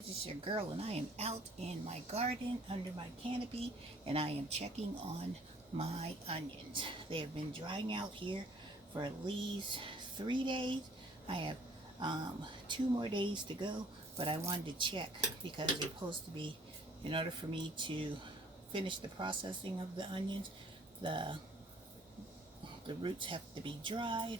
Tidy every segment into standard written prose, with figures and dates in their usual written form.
This is your girl, and I am out in my garden under my canopy, and I am checking on my onions. They have been drying out here for at least 3 days. I have 2 more days to go, but I wanted to check because they're supposed to be, in order for me to finish the processing of the onions, the the roots have to be dried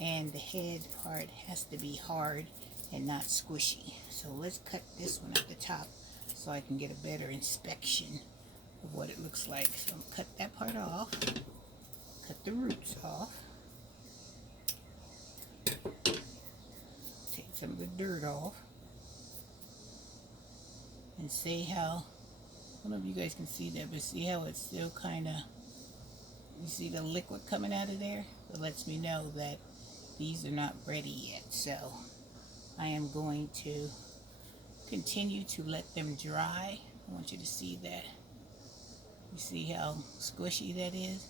and the head part has to be hard and not squishy. So let's cut this one at the top so I can get a better inspection of what it looks like. So I'm cut that part off, cut the roots off, take some of the dirt off, and see how, I don't know if you guys can see that, but see how it's still kind of, you see the liquid coming out of there? It lets me know that these are not ready yet. So I am going to continue to let them dry. I want you to see that. You see how squishy that is?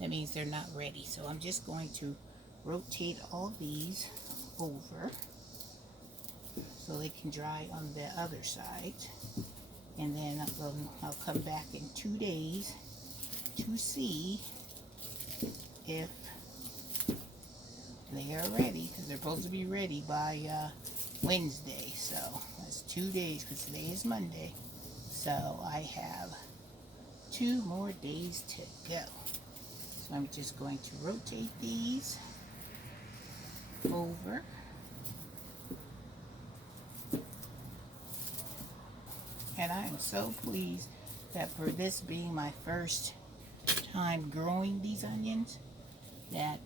That means they're not ready. So I'm just going to rotate all these over so they can dry on the other side. And then I'll come back in 2 days to see if they are ready, because they're supposed to be ready by Wednesday. So that's 2 days, because today is Monday. So I have 2 more days to go. So I'm just going to rotate these over. And I am so pleased that for this being my first time growing these onions, that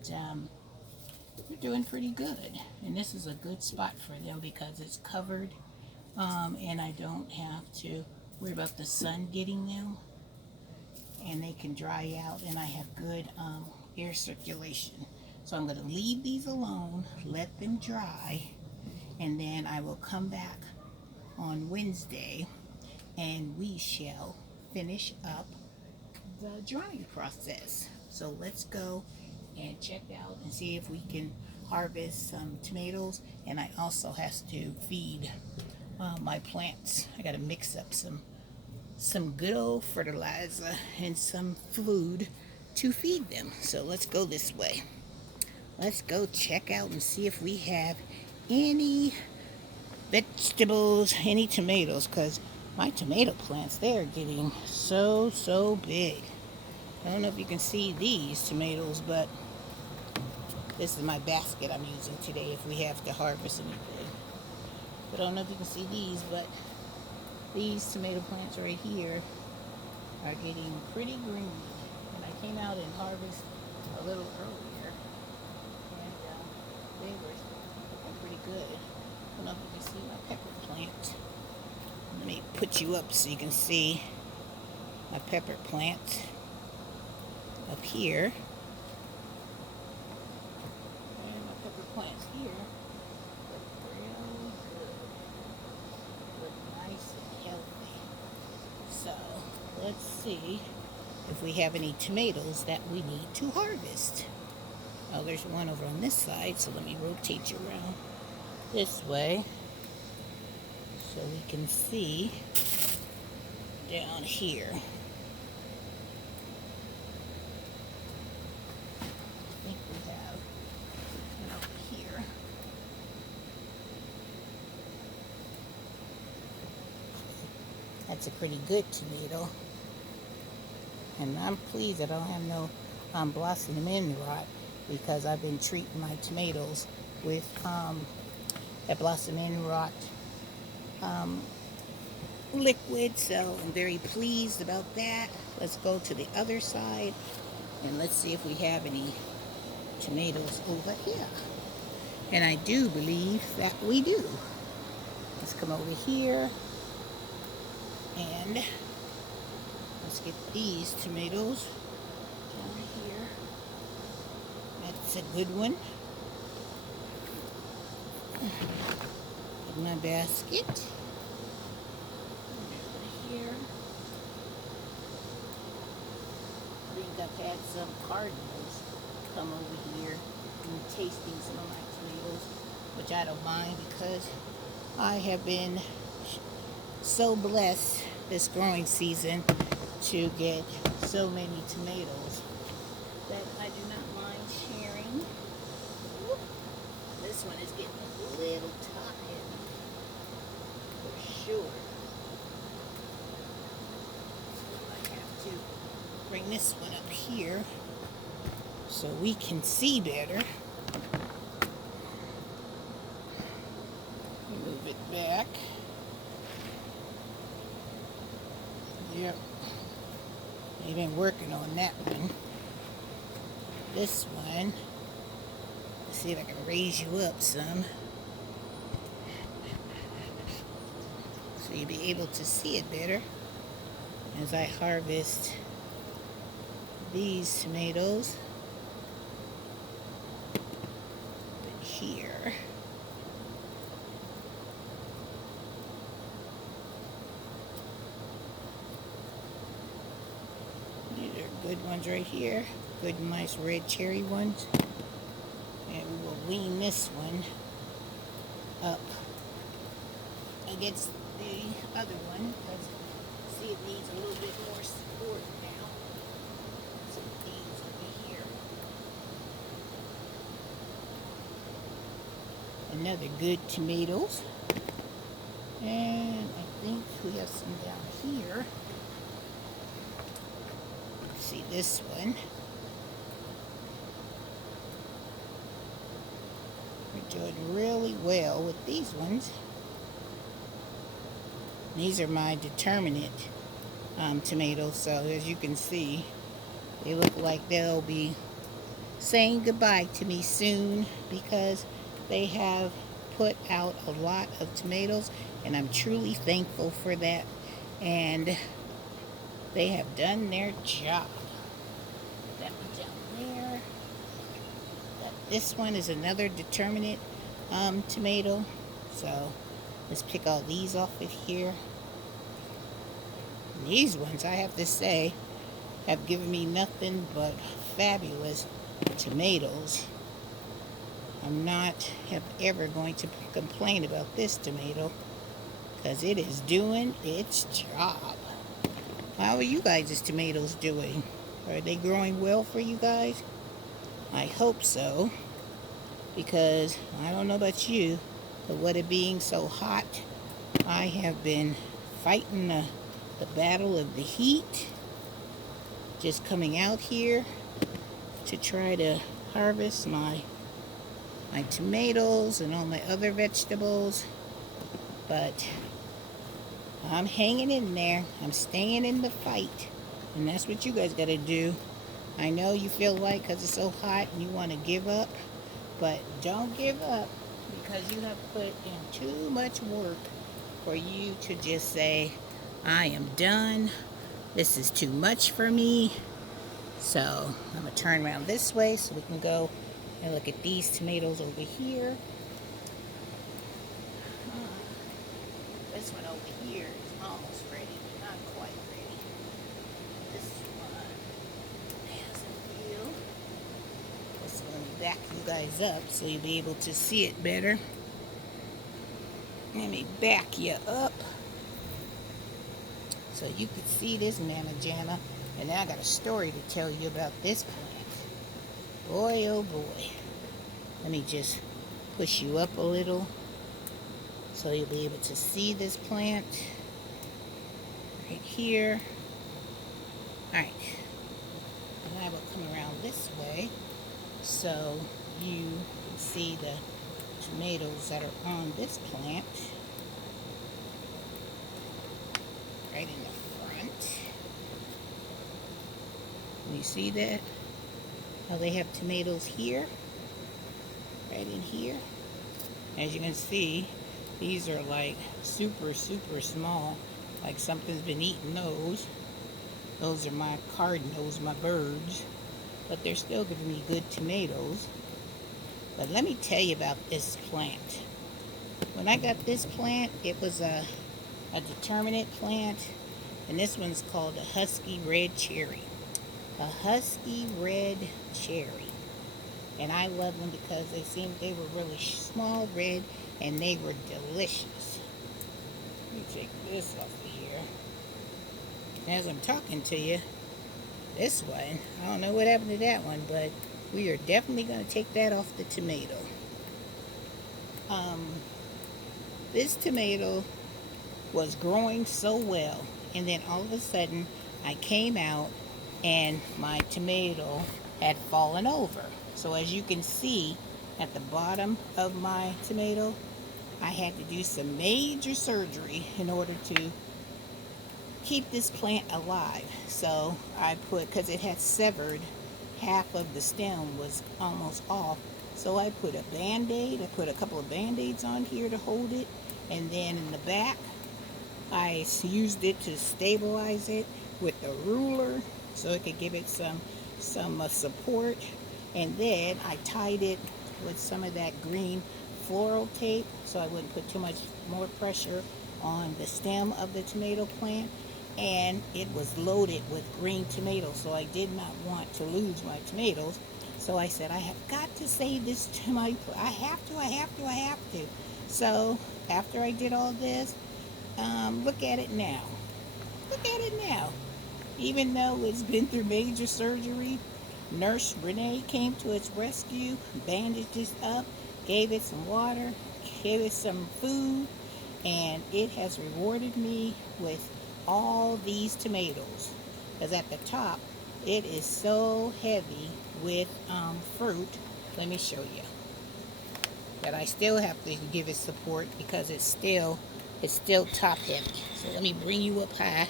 they're doing pretty good. And this is a good spot for them because it's covered, and I don't have to worry about the sun getting them, and they can dry out, and I have good air circulation. So I'm going to leave these alone, let them dry, and then I will come back on Wednesday and we shall finish up the drying process. So let's go and check out and see if we can harvest some tomatoes. And I also have to feed my plants. I got to mix up some good old fertilizer and some food to feed them. So let's go this way. Let's go check out and see if we have any vegetables, any tomatoes, because my tomato plants, they are getting so big. I don't know if you can see these tomatoes, but this is my basket I'm using today if we have to harvest anything. But I don't know if you can see these, but these tomato plants right here are getting pretty green. And I came out and harvested a little earlier, and they were looking pretty good. I don't know if you can see my pepper plant. Let me put you up so you can see my pepper plant up here. And my pepper plants here look really good. Look nice and healthy. So let's see if we have any tomatoes that we need to harvest. Oh, there's one over on this side, so let me rotate you around this way so we can see down here. I think we have one over here. That's a pretty good tomato. And I'm pleased that I don't have no blossoming end rot, because I've been treating my tomatoes with that blossom end rot liquid, so I'm very pleased about that. Let's go to the other side and let's see if we have any tomatoes over here. And I do believe that we do. Let's come over here and let's get these tomatoes down here. That's a good one. In my basket. Here. I think I've had some cardinals come over here and tasting some of my tomatoes, which I don't mind because I have been so blessed this growing season to get so many tomatoes that I do not mind sharing. This one is getting a little tired for sure. I have to bring this one up here so we can see better. Move it back. Yep. They've been working on that one. This one, let's see if I can raise you up some so you'll be able to see it better as I harvest these tomatoes. But here, these are good ones right here. Good, nice red cherry ones. And we will lean this one up against the other one because see, it needs a little bit more support now. Some things over here. Another good tomatoes. And I think we have some down here. Let's see this one. We're doing really well with these ones. These are my determinate tomatoes, so as you can see, they look like they'll be saying goodbye to me soon because they have put out a lot of tomatoes, and I'm truly thankful for that. And they have done their job. That one down there. This one is another determinate tomato. So let's pick all these off of here. And these ones, I have to say, have given me nothing but fabulous tomatoes. I'm not ever going to complain about this tomato because it is doing its job. How are you guys' tomatoes doing? Are they growing well for you guys? I hope so, because I don't know about you, but with it being so hot, I have been fighting the battle of the heat, just coming out here to try to harvest my tomatoes and all my other vegetables. But I'm hanging in there. I'm staying in the fight, and that's what you guys got to do. I know you feel like because it's so hot and you want to give up, but don't give up because you have put in too much work for you to just say, I am done. This is too much for me. So I'm going to turn around this way so we can go and look at these tomatoes over here. This one over here is almost ready, but not quite ready. This one has a feel. Just going to back you guys up so you'll be able to see it better. Let me back you up so you can see this Mama Jamma. And now I got a story to tell you about this plant. Boy, oh boy. Let me just push you up a little so you'll be able to see this plant right here. Alright. And I will come around this way so you can see the tomatoes that are on this plant right in the front. You see that? How they have tomatoes here, right in here. As you can see, these are like super small, like something's been eating those. Those are my cardinals, my birds, but they're still giving me good tomatoes. But let me tell you about this plant. When I got this plant, it was a determinate plant, and this one's called a Husky Red Cherry. A Husky Red Cherry. And I love them because they were really small, red, and they were delicious. Let me take this off of here. As I'm talking to you, this one, I don't know what happened to that one, but we are definitely going to take that off the tomato. Um, this tomato was growing so well, and then all of a sudden I came out and my tomato had fallen over. So as you can see at the bottom of my tomato, I had to do some major surgery in order to keep this plant alive. So I put, because it had severed, half of the stem was almost off, so I put a band-aid. I put a couple of band-aids on here to hold it, and then in the back I used it to stabilize it with a ruler so it could give it some support, and then I tied it with some of that green floral tape so I wouldn't put too much more pressure on the stem of the tomato plant. And it was loaded with green tomatoes, so I did not want to lose my tomatoes. So I said, I have got to save this to my, I have to. So after I did all this, look at it now. Look at it now. Even though it's been through major surgery, Nurse Renee came to its rescue, bandaged it up, gave it some water, gave it some food, and it has rewarded me with all these tomatoes. Because at the top, it is so heavy with fruit. Let me show you. But I still have to give it support because it's still top heavy. So let me bring you up high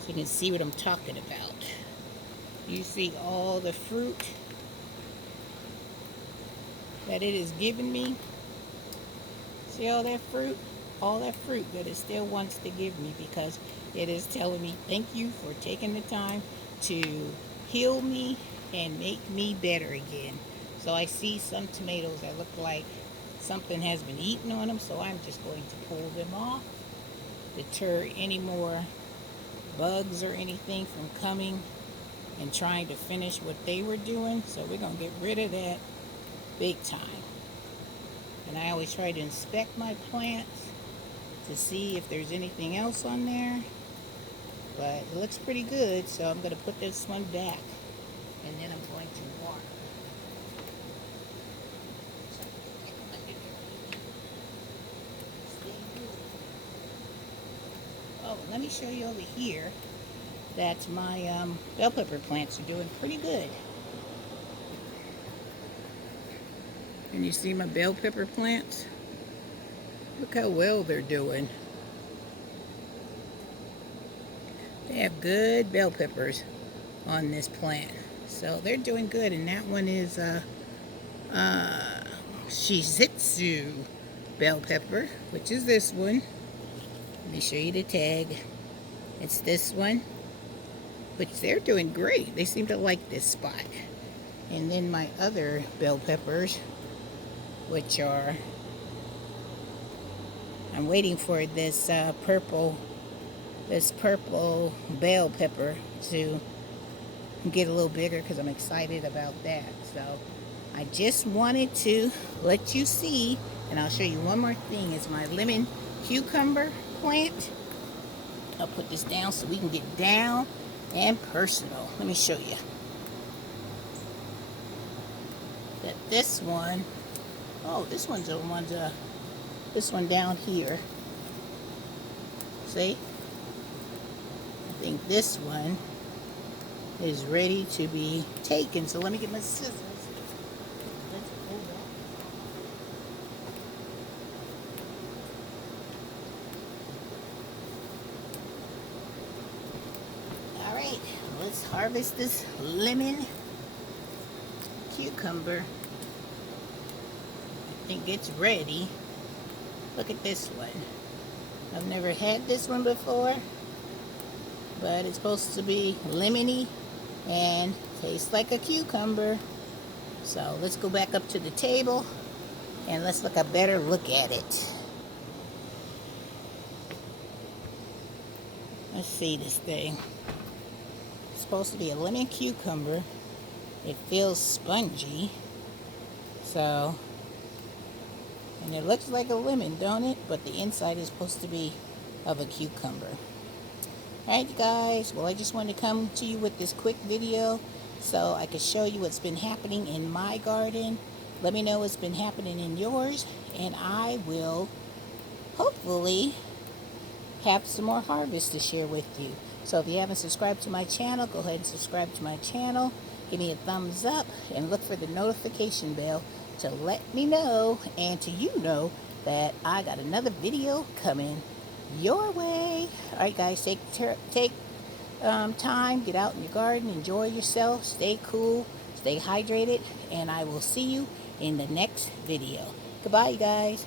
so you can see what I'm talking about. You see all the fruit that it is giving me? See all that fruit? All that fruit that it still wants to give me, because it is telling me thank you for taking the time to heal me and make me better again. So I see some tomatoes that look like something has been eaten on them, so I'm just going to pull them off, deter any more bugs or anything from coming and trying to finish what they were doing. So we're going to get rid of that big time. And I always try to inspect my plants to see if there's anything else on there, but it looks pretty good. So I'm going to put this one back, and then I'm going to water. Oh, let me show you over here that my bell pepper plants are doing pretty good. And you see my bell pepper plants? Look how well they're doing. They have good bell peppers on this plant. So they're doing good. And that one is Shizitsu bell pepper, which is this one. Let me show you the tag. It's this one, which they're doing great. They seem to like this spot. And then my other bell peppers, which are, I'm waiting for this purple bell pepper to get a little bigger because I'm excited about that. So I just wanted to let you see, and I'll show you one more thing, is my lemon cucumber plant. I'll put this down so we can get down and personal. Let me show you. That this one, oh, this one's the one, this one down here. See? I think this one is ready to be taken. So let me get my scissors. Let's pull that. All right, let's harvest this lemon cucumber. I think it's ready. Look at this one. I've never had this one before, but it's supposed to be lemony and tastes like a cucumber. So let's go back up to the table and let's look a better look at it. Let's see this thing. It's supposed to be a lemon cucumber. It feels spongy. So, and it looks like a lemon, don't it? But the inside is supposed to be of a cucumber. Alright, you guys, well, I just wanted to come to you with this quick video so I could show you what's been happening in my garden. Let me know what's been happening in yours, and I will hopefully have some more harvest to share with you. So if you haven't subscribed to my channel, go ahead and subscribe to my channel. Give me a thumbs up and look for the notification bell to let me know and to you know that I got another video coming your way. Alright guys, take time, get out in your garden, enjoy yourself, stay cool, stay hydrated, and I will see you in the next video. Goodbye, you guys.